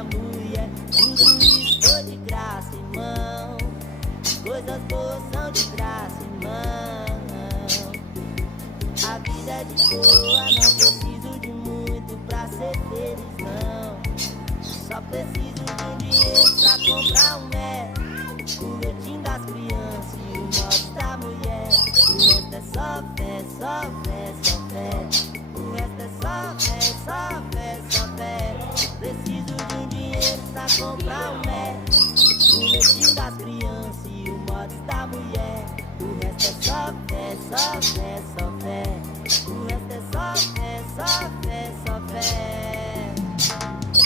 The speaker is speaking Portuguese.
da mulher. Tudo isso foi de graça, irmão. Coisas boas são de graça, irmão. A vida é de boa, não preciso de muito pra ser feliz, não. Só preciso de um dinheiro pra comprar um metro, o leitinho das crianças e o modo da mulher. O resto é só fé, só fé, só fé. O resto é só fé, só fé, só fé. Preciso de um dinheiro pra comprar um metro, o leitinho das crianças e o modo da mulher. O resto é só fé, só fé, só fé.